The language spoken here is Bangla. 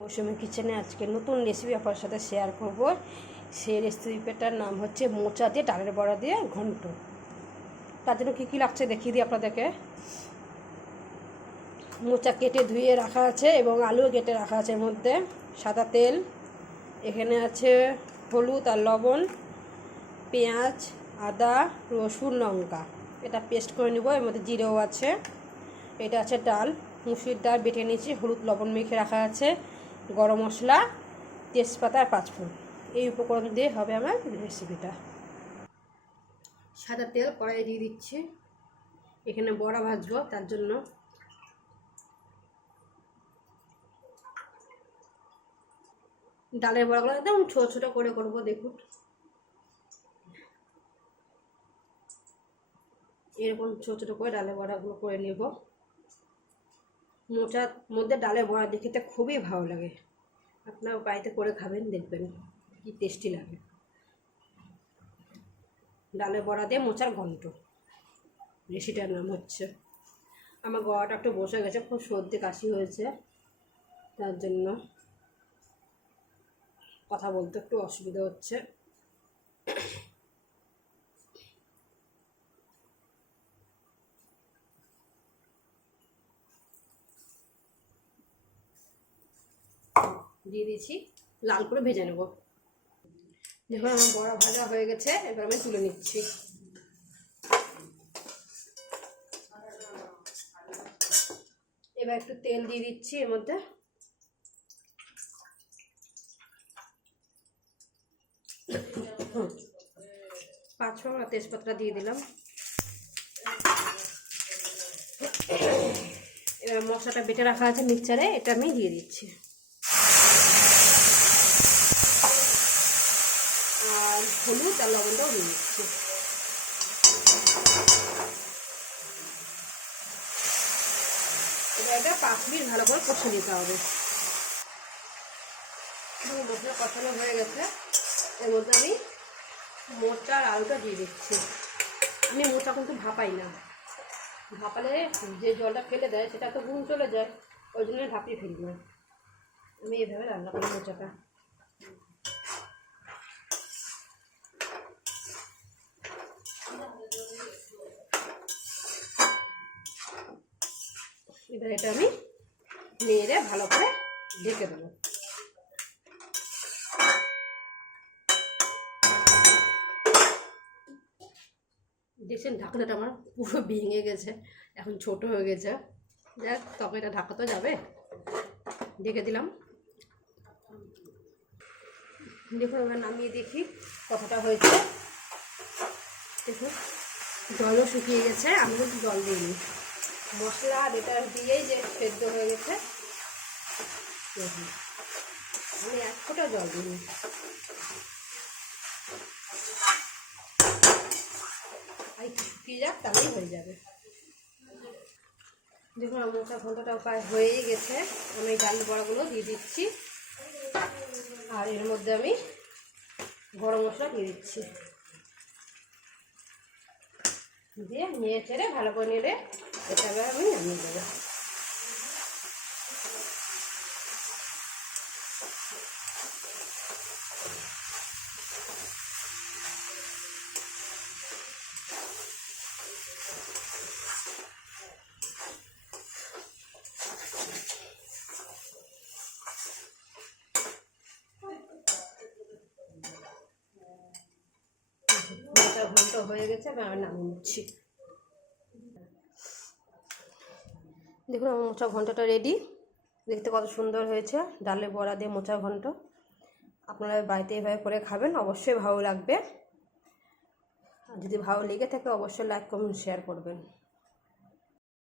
মৌসুমী কিচেনে আজকে নতুন রেসিপি আপনার সাথে শেয়ার করব। সেই রেসিপিটার নাম হচ্ছে মোচা দিয়ে ডালের বড়া দিয়ে ঘন্ট। তার জন্য কী কী লাগছে দেখিয়ে দিই আপনাদেরকে। মোচা কেটে ধুয়ে রাখা আছে এবং আলু কেটে রাখা আছে, এর মধ্যে সাদা তেল, এখানে আছে হলুদ আর লবণ, পেঁয়াজ, আদা, রসুন, লঙ্কা, এটা পেস্ট করে নেব। এর মধ্যে জিরেও আছে। এটা আছে ডাল, মুসুরির ডাল বেটে নিয়েছি, হলুদ লবণ মেখে রাখা আছে, গরম মশলা, তেজপাতা আর পাঁচফোড়ন। এই উপকরণ দিয়ে হবে আমার রেসিপিটা। সাদা তেল কড়াই দিয়ে দিচ্ছি, এখানে বড়া ভাজবো, তার জন্য ডালের বড়াগুলো একদম ছোটো ছোটো করে করবো। দেখুন এরকম ছোটো ছোটো করে ডালের বড়াগুলো করে নেব। মোচার মধ্যে ডালের বড়া দেখতে খুবই ভালো লাগে, আপনার বাড়িতে করে খাবেন, দেখবেন কি টেস্টি লাগে। ডালের বড়া দিয়ে মোচার ঘন্ট রেসিপিটার নাম হচ্ছে। আমার গলাটা একটু বসে গেছে, খুব সর্দি কাশি হয়েছে, তার জন্য কথা বলতে একটু অসুবিধা হচ্ছে। দিয়ে দিয়েছি, লাল করে ভেজে নেব। দেখুন আমার বড়া ভাজা হয়ে গেছে, এবার আমি তুলে নিচ্ছি। এবার একটু তেল দিয়ে দিচ্ছি, এর মধ্যে পাঁচফোড়ন আর তেজপাতা দিয়ে দিলাম। এবার মশলাটা বেটে রাখা আছে মিক্সচারে, এটা আমি দিয়ে দিচ্ছি। আর হলুদ আর লবণটাও দিয়ে দিচ্ছি। এবার এটা 5 মিনিট ভালো করে কষে নিতে হবে। মশলা কষানো হয়ে গেছে, এর মধ্যে আমি মোচা আর আলুটা দিয়ে দিচ্ছি। আমি মোচা কিন্তু ভাপাই না, ভাপালে যে জলটা ফেলে দেয় সেটা তো গুণ চলে যায়, ওই জন্য ভাপিয়ে ফেলি না। আমি এভাবে রান্না করি মোচাটা। এবার এটা আমি নেড়ে ভালো করে ঢেকে দেবো। দেখছেন ঢাকনাটা আমার পুরো ভেঙে গেছে, এখন ছোট হয়ে গেছে। যাক, তবে এটা ঢাকা তো যাবে, ঢেকে দিলাম। দেখুন এবার নামিয়ে দেখি কতটা হয়েছে। দেখুন জলও শুকিয়ে গেছে, আমি কিন্তু জল দিইনি, মশলা এটা দিয়েই যে সেদ্ধ হয়ে গেছে। দেখুন আমি এক ফোঁটা জল দিইনি। আর একটু শুকিয়ে যাক, তাহলেই হয়ে যাবে। দেখুন আমার ঘন্টাটা প্রায় হয়েই গেছে, আমি ডাল বড়াগুলো দিয়ে দিচ্ছি, আর এর মধ্যে আমি গরম মশলা দিয়ে দিচ্ছি, দিয়ে নিয়ে ছেড়ে ভালো করে নেড়ে এটাকে আমি নামিয়ে দেবো। ঘন্ট হয়ে গেছে, আমি নামিয়ে নিচ্ছি। দেখুন আমার মোচা ঘন্টটা রেডি, দেখতে কত সুন্দর হয়েছে, ডালের বড়া দিয়ে মোচা ঘন্ট। আপনারা বাড়িতে এভাবে করে খাবেন, অবশ্যই ভালো লাগবে। আর যদি ভালো লেগে থাকে অবশ্যই লাইক কমেন্ট শেয়ার করবেন।